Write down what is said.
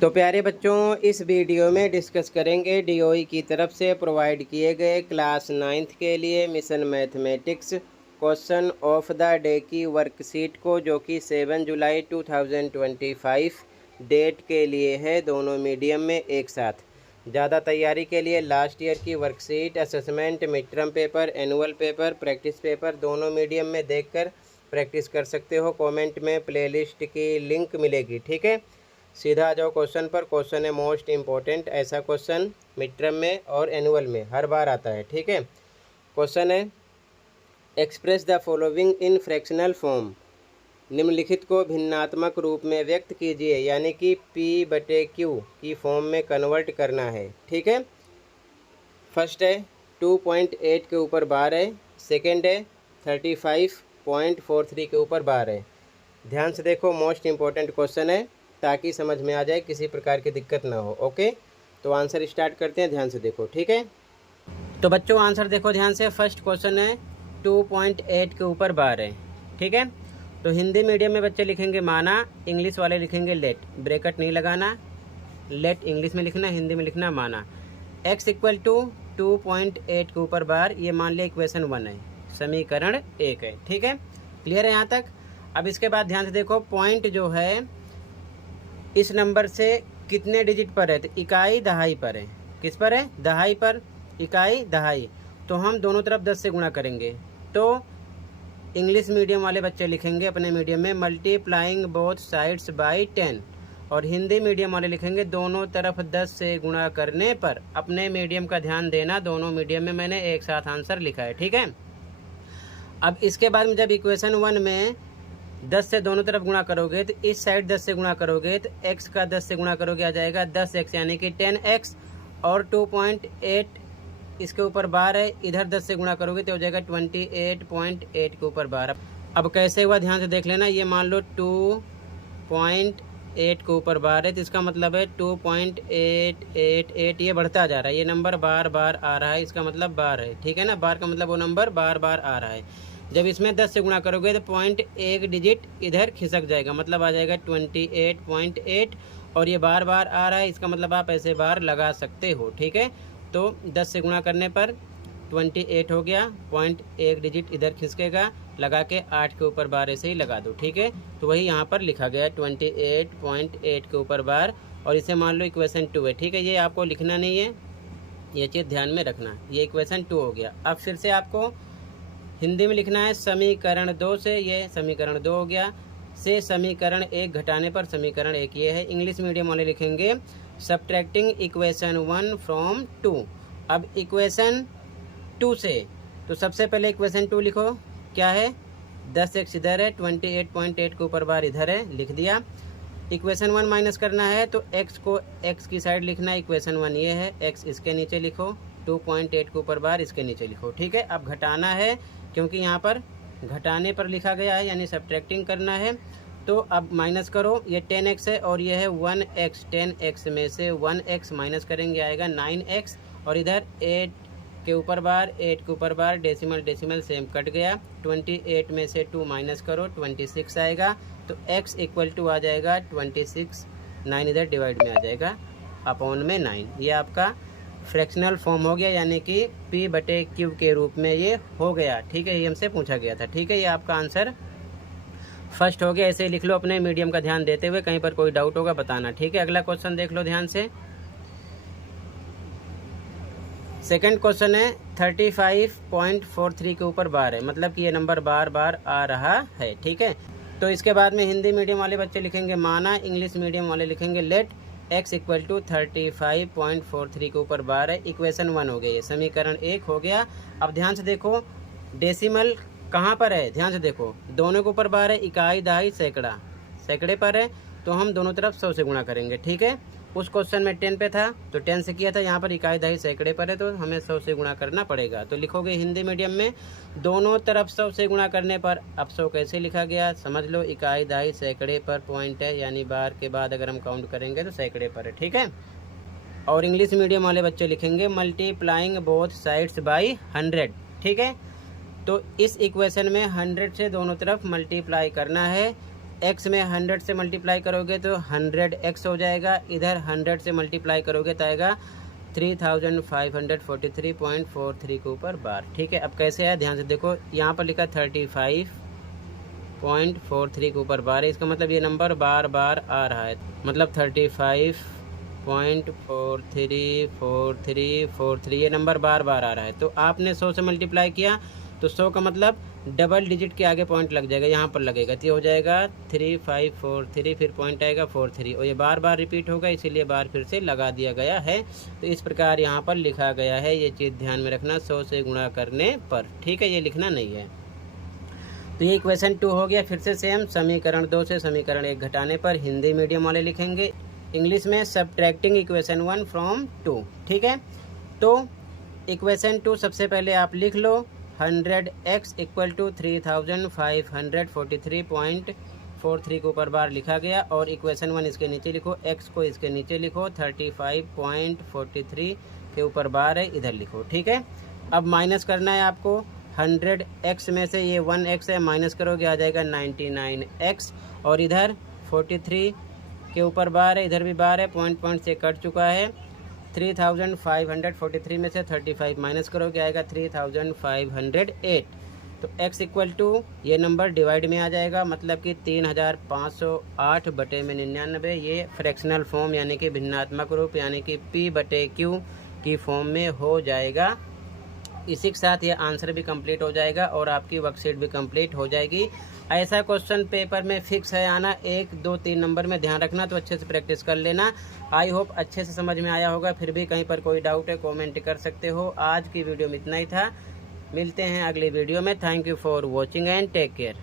तो प्यारे बच्चों, इस वीडियो में डिस्कस करेंगे डीओई की तरफ से प्रोवाइड किए गए क्लास 9th के लिए mission mathematics question of the day की वर्कशीट को, जो कि 7 जुलाई 2025 डेट के लिए है, दोनों मीडियम में एक साथ। ज़्यादा तैयारी के लिए लास्ट ईयर की worksheet, assessment, mid term paper, annual paper, practice paper दोनों मीडियम में देखकर प्रैक्टिस कर सकते हो। कमेंट में प्लेलिस्ट की लिंक मिलेगी, ठीक है। सीधा आ जाओ क्वेश्चन पर। क्वेश्चन है मोस्ट इम्पोर्टेंट, ऐसा क्वेश्चन मिड टर्म में और एनुअल में हर बार आता है, ठीक है। क्वेश्चन है express the following in fractional form. निम्नलिखित को भिन्नात्मक रूप में व्यक्त कीजिए, यानी कि P/Q की फॉर्म में कन्वर्ट करना है, ठीक है। फर्स्ट है 2.8 के ऊपर बार है, सेकेंड है 35.43 के ऊपर बार है। ध्यान से देखो, मोस्ट इम्पोर्टेंट क्वेश्चन है ताकि समझ में आ जाए, किसी प्रकार की दिक्कत ना हो। ओके, तो आंसर स्टार्ट करते हैं, ध्यान से देखो, ठीक है। तो बच्चों आंसर देखो ध्यान से। फर्स्ट क्वेश्चन है 2.8 के ऊपर बार है, ठीक है। तो हिंदी मीडियम में बच्चे लिखेंगे माना, इंग्लिश वाले लिखेंगे लेट। ब्रैकेट नहीं लगाना, लेट इंग्लिश में लिखना, हिंदी में लिखना माना। x इक्वल टू 2.8 के ऊपर बार, ये मान लिया इक्वेशन 1 है, समीकरण 1 है, ठीक है। क्लियर है यहाँ तक। अब इसके बाद ध्यान से देखो, पॉइंट जो है इस नंबर से कितने डिजिट पर है, तो इकाई दहाई पर है। किस पर है? दहाई पर, इकाई दहाई। तो हम दोनों तरफ 10 से गुणा करेंगे। तो इंग्लिश मीडियम वाले बच्चे लिखेंगे अपने मीडियम में मल्टीप्लाइंग बोथ साइड्स बाय 10, और हिंदी मीडियम वाले लिखेंगे दोनों तरफ 10 से गुणा करने पर। अपने मीडियम का ध्यान देना, दोनों मीडियम में मैंने एक साथ आंसर लिखा है, ठीक है। अब इसके बाद में जब इक्वेशन 1 में 10 से दोनों तरफ गुणा करोगे, तो इस साइड 10 से गुणा करोगे तो x का 10 से गुणा करोगे आ जाएगा 10x, यानी कि 10x, और 2.8 इसके ऊपर बार है, इधर 10 से गुणा करोगे तो हो जाएगा 28.8 के ऊपर बार। अब कैसे हुआ ध्यान से देख लेना। ये मान लो 2.8 के ऊपर बार है, तो इसका मतलब है 2.888, ये बढ़ता जा रहा है, ये नंबर बार बार आ रहा है, इसका मतलब बार है, ठीक है ना। बार का मतलब वो नंबर बार बार आ रहा है। जब इसमें 10 से गुणा करोगे तो पॉइंट एक डिजिट इधर खिसक जाएगा, मतलब आ जाएगा 28.8, और ये बार बार आ रहा है, इसका मतलब आप ऐसे बार लगा सकते हो, ठीक है। तो 10 से गुणा करने पर 28 हो गया, पॉइंट एक डिजिट इधर खिसकेगा, लगा के 8 के ऊपर बार ऐसे ही लगा दो, ठीक है। तो वही यहाँ पर लिखा गया 28.8 के ऊपर बार, और इसे मान लो इक्वेशन 2 है, ठीक है। ये आपको लिखना नहीं है, ये चीज़ ध्यान में रखना। ये इक्वेशन 2 हो गया। अब फिर से आपको हिंदी में लिखना है समीकरण 2 से, ये समीकरण 2 हो गया, से समीकरण 1 घटाने पर समीकरण 1 ये है। इंग्लिश मीडियम वाले लिखेंगे सब्ट्रैक्टिंग इक्वेशन 1 फ्रॉम 2। अब इक्वेशन 2 से, तो सबसे पहले इक्वेशन 2 लिखो, क्या है, 10x इधर है, 28.8 के ऊपर बार इधर है, लिख दिया। इक्वेशन 1 माइनस करना है, तो x को x की साइड लिखना है, इक्वेशन 1 ये है, x इसके नीचे लिखो, 2.8 के ऊपर बार इसके नीचे लिखो, ठीक है। अब घटाना है, क्योंकि यहाँ पर घटाने पर लिखा गया है, यानी सब्ट्रैक्टिंग करना है। तो अब माइनस करो, ये 10x है और ये है 1x, 10x में से 1x माइनस करेंगे आएगा 9x, और इधर 8 के ऊपर बार, 8 के ऊपर बार, डेसिमल डेसिमल सेम कट गया। 28 में से 2 माइनस करो, 26 आएगा। तो x इक्वल टू आ जाएगा 26, 9 इधर डिवाइड में आ जाएगा अपॉन में 9। ये आपका फ्रैक्शनल फॉर्म हो गया, यानी कि P/Q के रूप में ये हो गया, ठीक है। ये हमसे पूछा गया था, ठीक है। ये आपका आंसर फर्स्ट हो गया। ऐसे ही लिख लो अपने मीडियम का ध्यान देते हुए, कहीं पर कोई डाउट होगा बताना, ठीक है। अगला क्वेश्चन देख लो ध्यान से। सेकंड क्वेश्चन है 35.43 के ऊपर बार है, मतलब कि ये नंबर बार बार आ रहा है, ठीक है। तो इसके बाद में हिंदी मीडियम वाले बच्चे लिखेंगे माना, इंग्लिश मीडियम वाले लिखेंगे लेट। x इक्वल टू 35.43 के ऊपर बार है, इक्वेशन 1 हो गई है, समीकरण 1 हो गया। अब ध्यान से देखो, डेसिमल कहाँ पर है, ध्यान से देखो, दोनों के ऊपर बार है, इकाई दहाई सैकड़ा, सैकड़े पर है, तो हम दोनों तरफ 100 से गुणा करेंगे, ठीक है। उस क्वेश्चन में 10 पे था तो 10 से किया था, यहाँ पर इकाई दहाई सैकड़े पर है, तो हमें 100 से गुणा करना पड़ेगा। तो लिखोगे हिंदी मीडियम में दोनों तरफ 100 से गुणा करने पर। अब 100 कैसे लिखा गया समझ लो, इकाई दहाई सैकड़े पर पॉइंट है, यानी बार के बाद अगर हम काउंट करेंगे तो सैकड़े पर है, ठीक है। और इंग्लिश मीडियम वाले बच्चे लिखेंगे मल्टीप्लाइंग बोथ साइड्स बाई 100, ठीक है। तो इस इक्वेशन में 100 से दोनों तरफ मल्टीप्लाई करना है, x में 100 से मल्टीप्लाई करोगे तो 100x हो जाएगा, इधर 100 से मल्टीप्लाई करोगे तो आएगा 3543.43 के ऊपर बार। ठीक है, अब कैसे है ध्यान से देखो, यहाँ पर लिखा 35.43 के ऊपर बार है, इसका मतलब ये नंबर बार बार आ रहा है, मतलब 35.434343 ये नंबर बार बार आ रहा है। तो आपने 100 से मल्टीप्लाई किया तो 100 का मतलब डबल डिजिट के आगे पॉइंट लग जाएगा, यहाँ पर लगेगा तो ये हो जाएगा 3543, फिर पॉइंट आएगा 43 और ये बार बार रिपीट होगा, इसीलिए बार फिर से लगा दिया गया है। तो इस प्रकार यहाँ पर लिखा गया है, ये चीज़ ध्यान में रखना 100 से गुणा करने पर। ठीक है, ये लिखना नहीं है। तो ये इक्वेशन 2 हो गया। फिर से सेम समीकरण 2 से समीकरण 1 घटाने पर हिंदी मीडियम वाले लिखेंगे, इंग्लिश में सब्ट्रैक्टिंग इक्वेशन 1 फ्रॉम 2। ठीक है, तो इक्वेशन 2 सबसे पहले आप लिख लो, 100x इक्वल टू 3543.43 के ऊपर बार लिखा गया, और इक्वेशन 1 इसके नीचे लिखो, x को इसके नीचे लिखो, 35.43 के ऊपर बार है, इधर लिखो। ठीक है, अब माइनस करना है आपको, 100x में से ये 1x है, माइनस करोगे आ जाएगा 99x, और इधर 43 के ऊपर बार है, इधर भी बार है, पॉइंट से कट चुका है। 3543 में से 35 माइनस करोगे आएगा 3508। तो x इक्वल टू ये नंबर डिवाइड में आ जाएगा, मतलब कि 3508/99, ये फ्रैक्शनल फॉर्म यानी कि भिन्नात्मक रूप यानी कि p/q की फॉर्म में हो जाएगा। इसी के साथ ये आंसर भी कंप्लीट हो जाएगा और आपकी वर्कशीट भी कंप्लीट हो जाएगी। ऐसा क्वेश्चन पेपर में फिक्स है आना, 1, 2, 3 नंबर में, ध्यान रखना, तो अच्छे से प्रैक्टिस कर लेना। आई होप अच्छे से समझ में आया होगा। फिर भी कहीं पर कोई डाउट है कमेंट कर सकते हो। आज की वीडियो में इतना ही था, मिलते हैं अगली वीडियो में। Thank you for watching and take care.